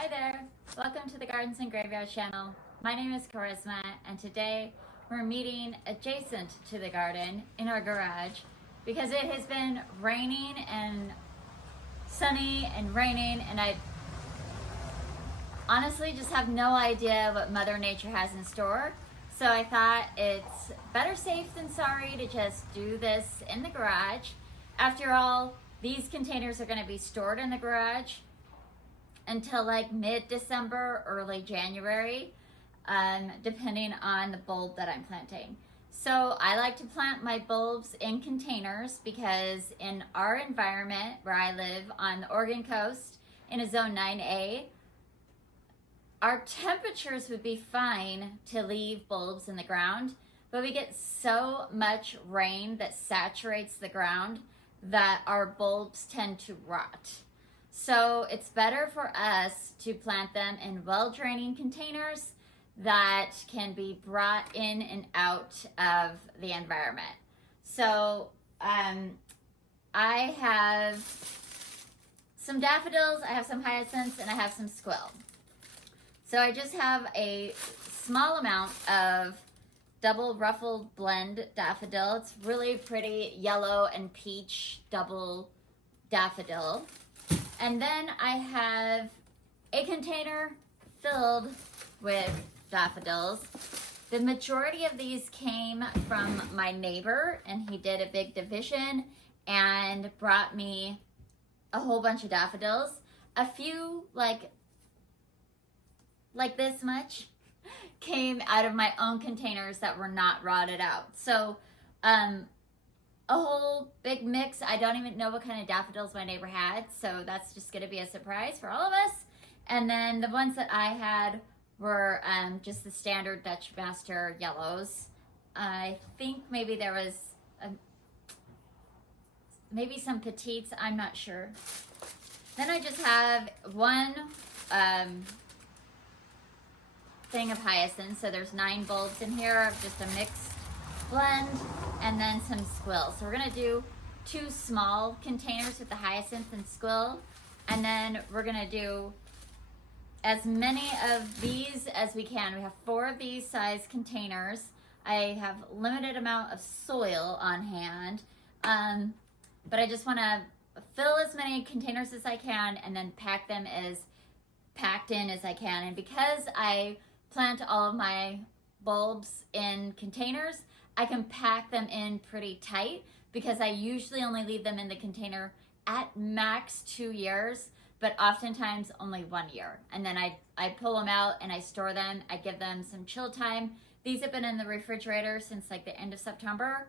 Hi there, welcome to the Gardens and Graveyard channel. My name is Charisma and today we're meeting adjacent to the garden in our garage because it has been raining and sunny and raining and I honestly just have no idea what Mother Nature has in store. So I thought it's better safe than sorry to just do this in the garage. After all, these containers are going to be stored in the garage until like mid-December, early January, depending on the bulb that I'm planting. So I like to plant my bulbs in containers because in our environment where I live on the Oregon coast in a zone 9A, our temperatures would be fine to leave bulbs in the ground, but we get so much rain that saturates the ground that our bulbs tend to rot. So it's better for us to plant them in well-draining containers that can be brought in and out of the environment. So I have some daffodils, I have some hyacinths, and I have some squill. So I just have a small amount of double ruffled blend daffodil. It's really pretty yellow and peach double daffodil. And then I have a container filled with daffodils. The majority of these came from my neighbor, and he did a big division and brought me a whole bunch of daffodils. A few, like this much, came out of my own containers that were not rotted out. So a whole big mix. I don't even know what kind of daffodils my neighbor had, so that's just going to be a surprise for all of us. And then the ones that I had were just the standard Dutch Master yellows. I think maybe there was maybe some petites, I'm not sure. Then I just have one thing of hyacinths, so there's 9 bulbs in here of just a mixed blend, and then some squill. So we're gonna do 2 small containers with the hyacinth and squill, and then we're gonna do as many of these as we can. We have 4 of these size containers. I have limited amount of soil on hand, but I just wanna fill as many containers as I can and then pack them as packed in as I can. And because I plant all of my bulbs in containers, I can pack them in pretty tight because I usually only leave them in the container at max 2 years, but oftentimes only 1 year. And then I pull them out and I store them. I give them some chill time. These have been in the refrigerator since like the end of September.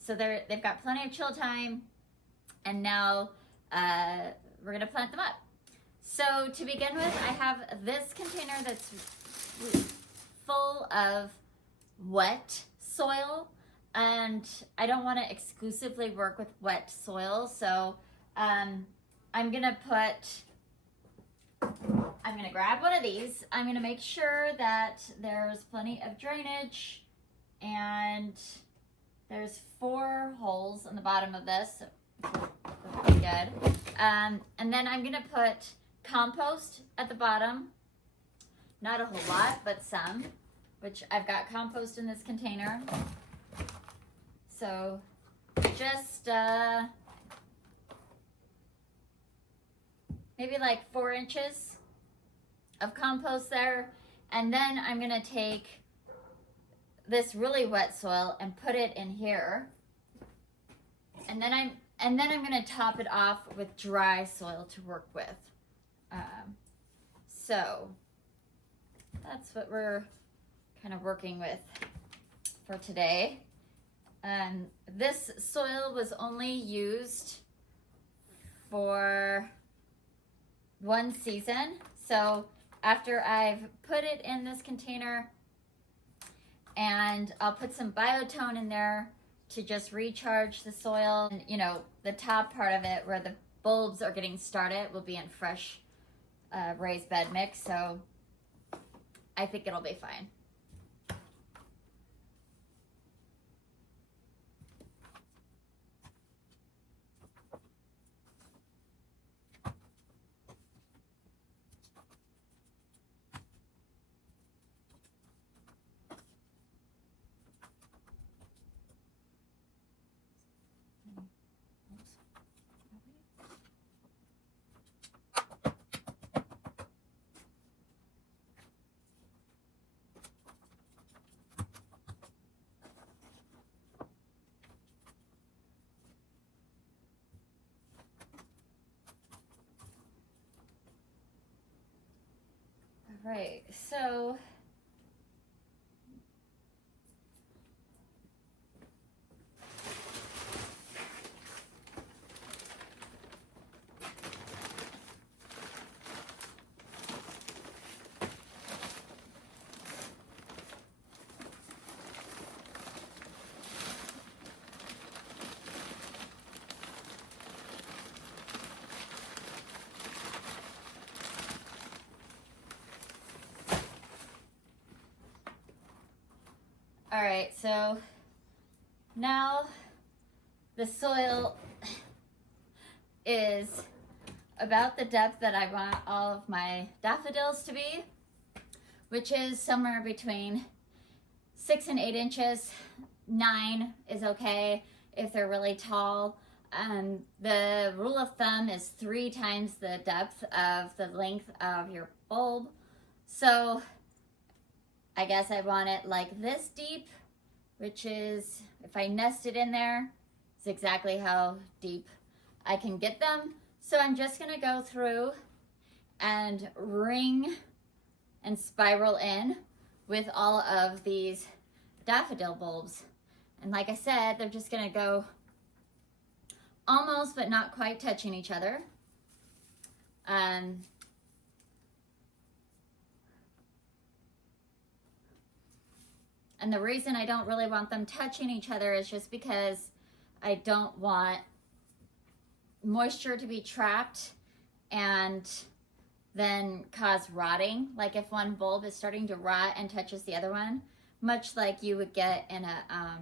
So they've got plenty of chill time, and now we're gonna plant them up. So to begin with, I have this container that's full of wet soil, and I don't want to exclusively work with wet soil, so I'm gonna grab one of these. I'm gonna make sure that there's plenty of drainage, and there's 4 holes on the bottom of this, so pretty good. And then I'm gonna put compost at the bottom. Not a whole lot, but some, which I've got compost in this container. So just maybe like 4 inches of compost there. And then I'm gonna take this really wet soil and put it in here. And then I'm gonna top it off with dry soil to work with. So that's what we're kind of working with for today. This soil was only used for 1 season. So after I've put it in this container, and I'll put some biotone in there to just recharge the soil. And, you know, the top part of it where the bulbs are getting started will be in fresh raised bed mix. So I think it'll be fine. Right, so all right, so now the soil is about the depth that I want all of my daffodils to be, which is somewhere between 6 and 8 inches. 9 is okay if they're really tall. The rule of thumb is 3 times the depth of the length of your bulb. So I guess I want it like this deep, which is, if I nest it in there, it's exactly how deep I can get them. So I'm just gonna go through and ring and spiral in with all of these daffodil bulbs. And like I said, they're just gonna go almost but not quite touching each other. And the reason I don't really want them touching each other is just because I don't want moisture to be trapped and then cause rotting. Like if one bulb is starting to rot and touches the other one, much like you would get in a,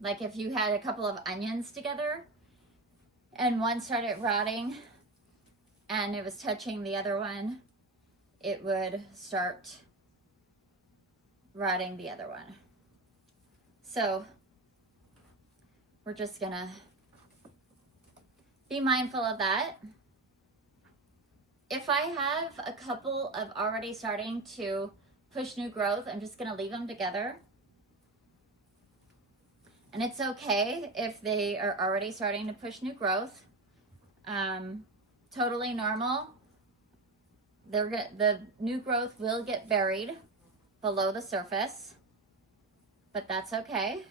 like if you had a couple of onions together and one started rotting and it was touching the other one, it would start rotting the other one. So we're just gonna be mindful of that. If I have a couple of already starting to push new growth, I'm just gonna leave them together. And it's okay if they are already starting to push new growth. Totally normal. The new growth will get buried below the surface, but that's okay.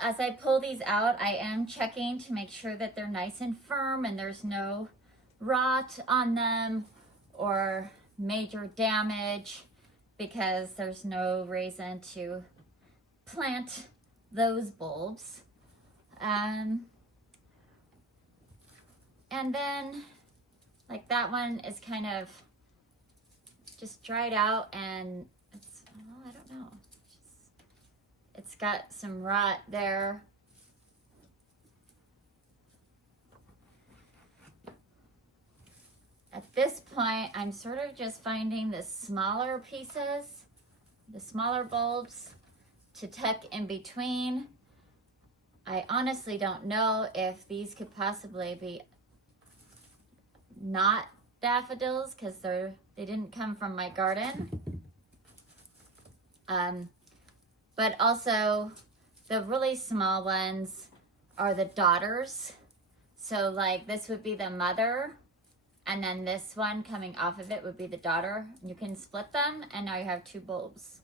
As I pull these out, I am checking to make sure that they're nice and firm and there's no rot on them or major damage, because there's no reason to plant those bulbs. And then like that one is kind of just dried out and it's, well, I don't know. It's got some rot there. At this point, I'm sort of just finding the smaller pieces, the smaller bulbs to tuck in between. I honestly don't know if these could possibly be not daffodils because they didn't come from my garden. But also the really small ones are the daughters. So like this would be the mother, and then this one coming off of it would be the daughter. You can split them, and now you have 2 bulbs.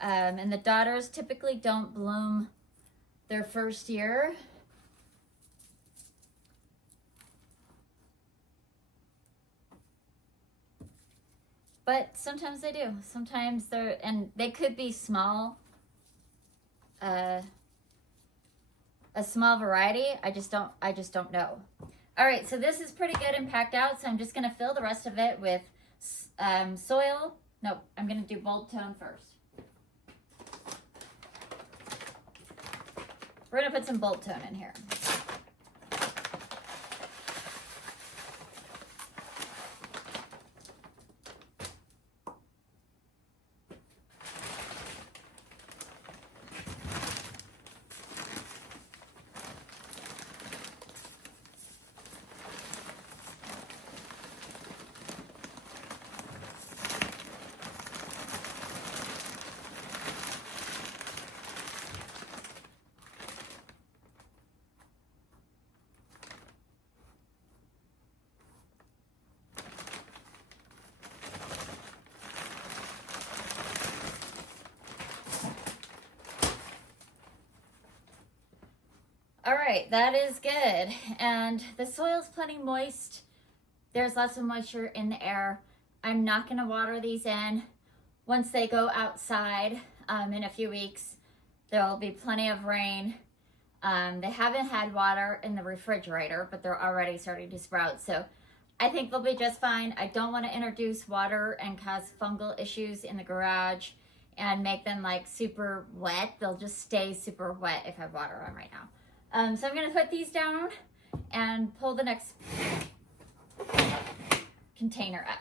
And the daughters typically don't bloom their first year. But sometimes they do. Sometimes they could be small, a small variety. I just don't know. All right, so this is pretty good and packed out. So I'm just gonna fill the rest of it with soil. No, I'm gonna do bulb tone first. We're gonna put some bulb tone in here. All right, that is good. And the soil's plenty moist. There's lots of moisture in the air. I'm not gonna water these in. Once they go outside in a few weeks, there'll be plenty of rain. They haven't had water in the refrigerator, but they're already starting to sprout. So I think they'll be just fine. I don't wanna introduce water and cause fungal issues in the garage and make them like super wet. They'll just stay super wet if I water them right now. So I'm gonna put these down and pull the next container up.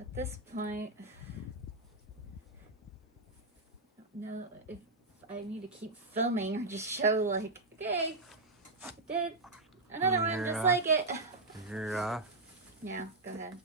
At this point, I don't know if I need to keep filming or just show like, okay, I did another one just like it. Yeah. Yeah, go ahead.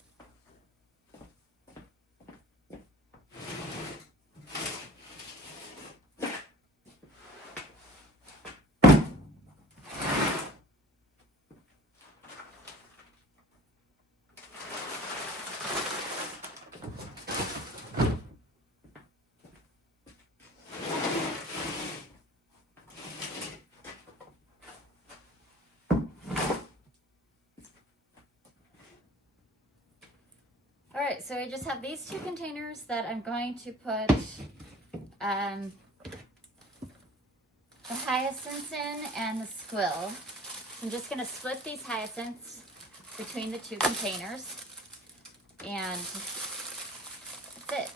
right, so I just have these 2 containers that I'm going to put the hyacinths in and the squill. I'm just going to split these hyacinths between the 2 containers, and that's it.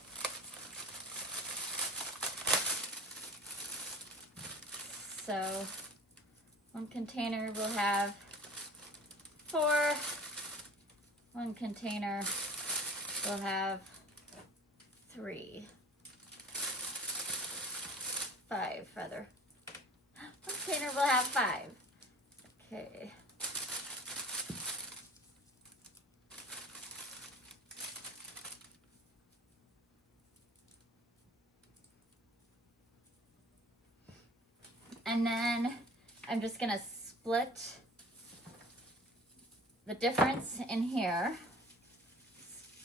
So 1 container will have 4, 1 container will have 3, 5 rather. 1 container will have 5. Okay. And then I'm just gonna split the difference in here.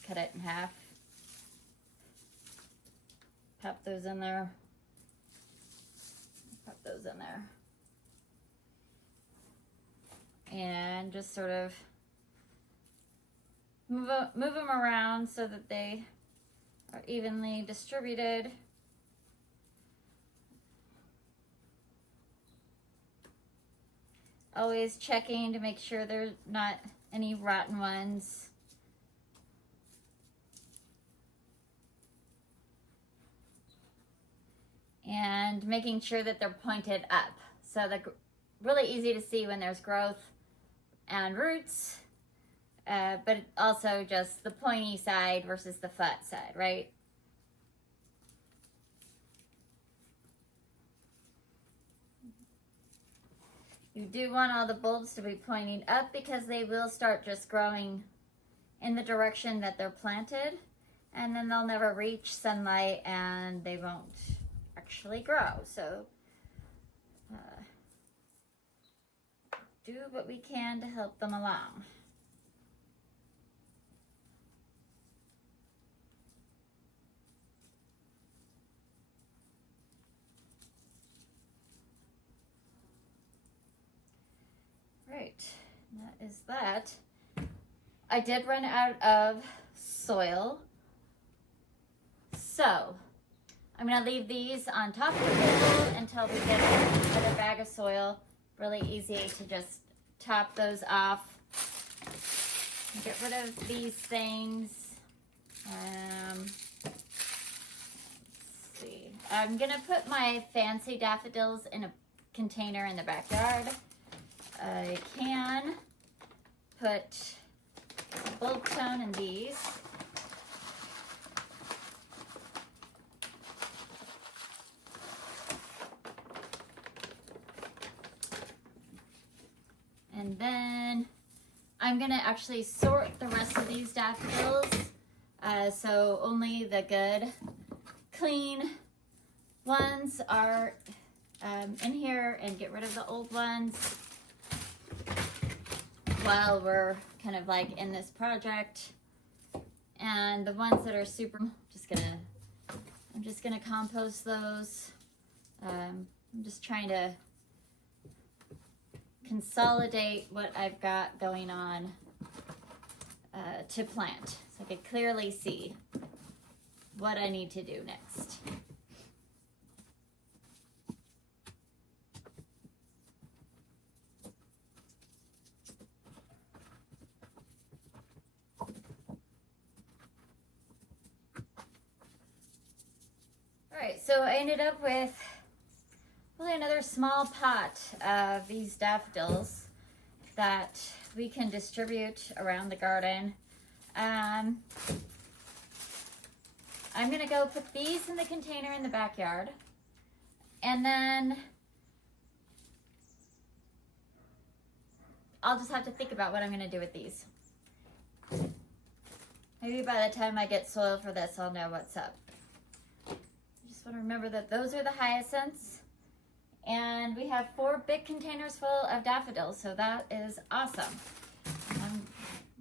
Cut it in half. Pop those in there. Pop those in there. And just sort of move them around so that they are evenly distributed. Always checking to make sure there's not any rotten ones. And making sure that they're pointed up. So they're really easy to see when there's growth and roots, but also just the pointy side versus the flat side, right? You do want all the bulbs to be pointing up because they will start just growing in the direction that they're planted, and then they'll never reach sunlight and they won't actually grow. So do what we can to help them along. Right, that is that. I did run out of soil, so I'm gonna leave these on top of the table until we get another bag of soil. Really easy to just top those off. Get rid of these things. Let's see. I'm gonna put my fancy daffodils in a container in the backyard. I can put bulb tone in these. And then I'm gonna actually sort the rest of these daffodils. So only the good, clean ones are in here, and get rid of the old ones while we're kind of like in this project. And the ones that are super, I'm just gonna compost those. I'm just trying to consolidate what I've got going on to plant, so I can clearly see what I need to do next. Alright, so I ended up with really another small pot of these daffodils that we can distribute around the garden. I'm gonna go put these in the container in the backyard, and then I'll just have to think about what I'm gonna do with these. Maybe by the time I get soil for this, I'll know what's up. I just want to remember that those are the hyacinths, and we have 4 big containers full of daffodils, so that is awesome.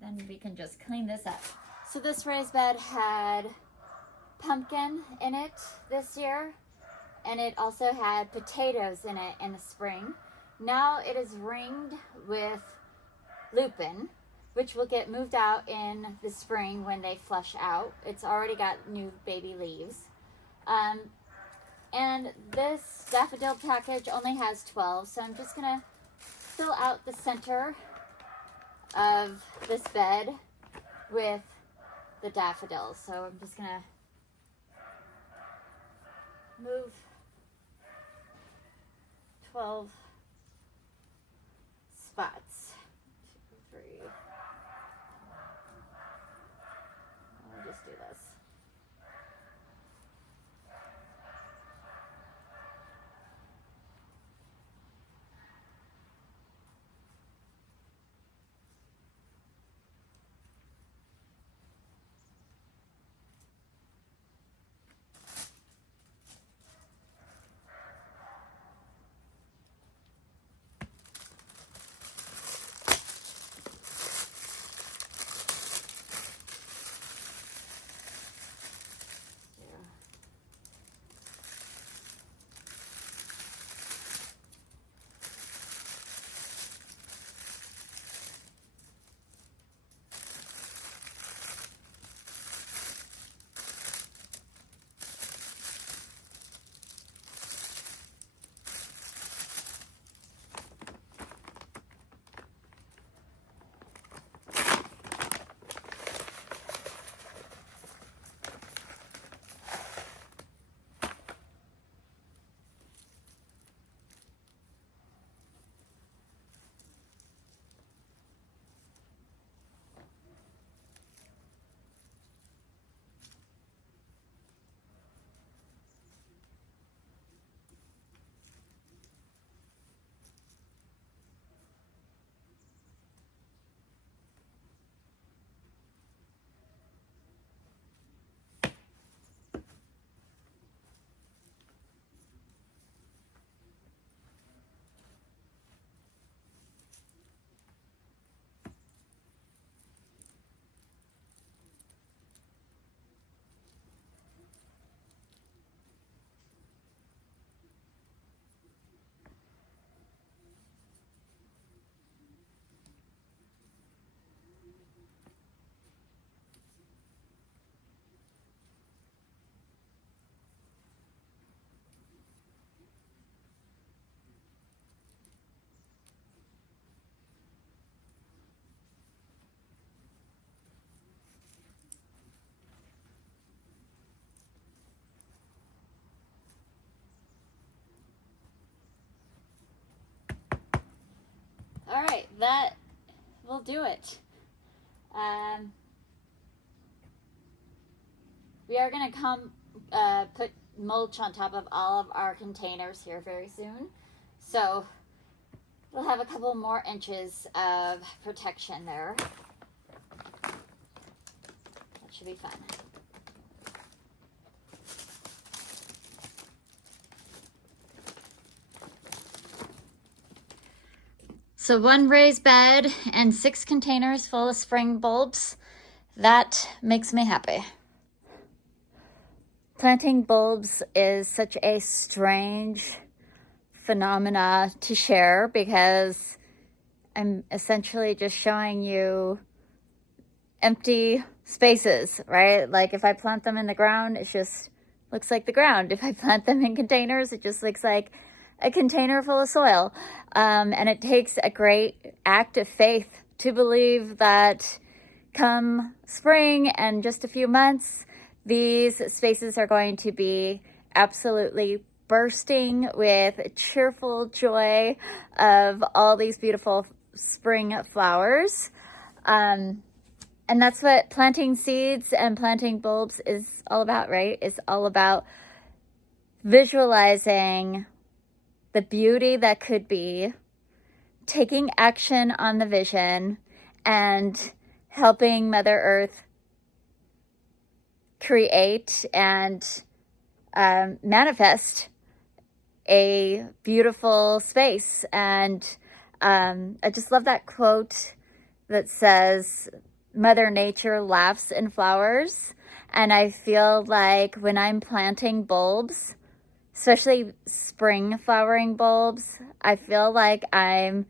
Then we can just clean this up. So this raised bed had pumpkin in it this year, and it also had potatoes in it in the spring. Now it is ringed with lupin, which will get moved out in the spring when they flush out. It's already got new baby leaves. And this daffodil package only has 12, so I'm just gonna fill out the center of this bed with the daffodils. So I'm just gonna move 12 spots. 2, 3. I'll just do this. All right, that will do it. We are going to come put mulch on top of all of our containers here very soon. So we'll have a couple more inches of protection there. That should be fun. So 1 raised bed and 6 containers full of spring bulbs. That makes me happy. Planting bulbs is such a strange phenomena to share because I'm essentially just showing you empty spaces, right? Like if I plant them in the ground, it just looks like the ground. If I plant them in containers, it just looks like a container full of soil. And it takes a great act of faith to believe that come spring and just a few months, these spaces are going to be absolutely bursting with cheerful joy of all these beautiful spring flowers. And that's what planting seeds and planting bulbs is all about, right? It's all about visualizing the beauty that could be, taking action on the vision, and helping Mother Earth create and manifest a beautiful space. And I just love that quote that says, Mother Nature laughs in flowers. And I feel like when I'm planting bulbs, especially spring flowering bulbs, I feel like I'm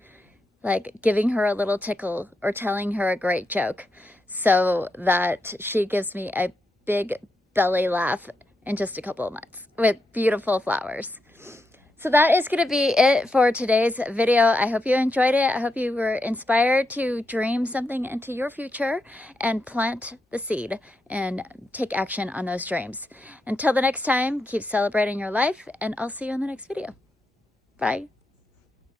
like giving her a little tickle or telling her a great joke so that she gives me a big belly laugh in just a couple of months with beautiful flowers. So that is going to be it for today's video. I hope you enjoyed it. I hope you were inspired to dream something into your future and plant the seed and take action on those dreams. Until the next time, keep celebrating your life, and I'll see you in the next video. Bye.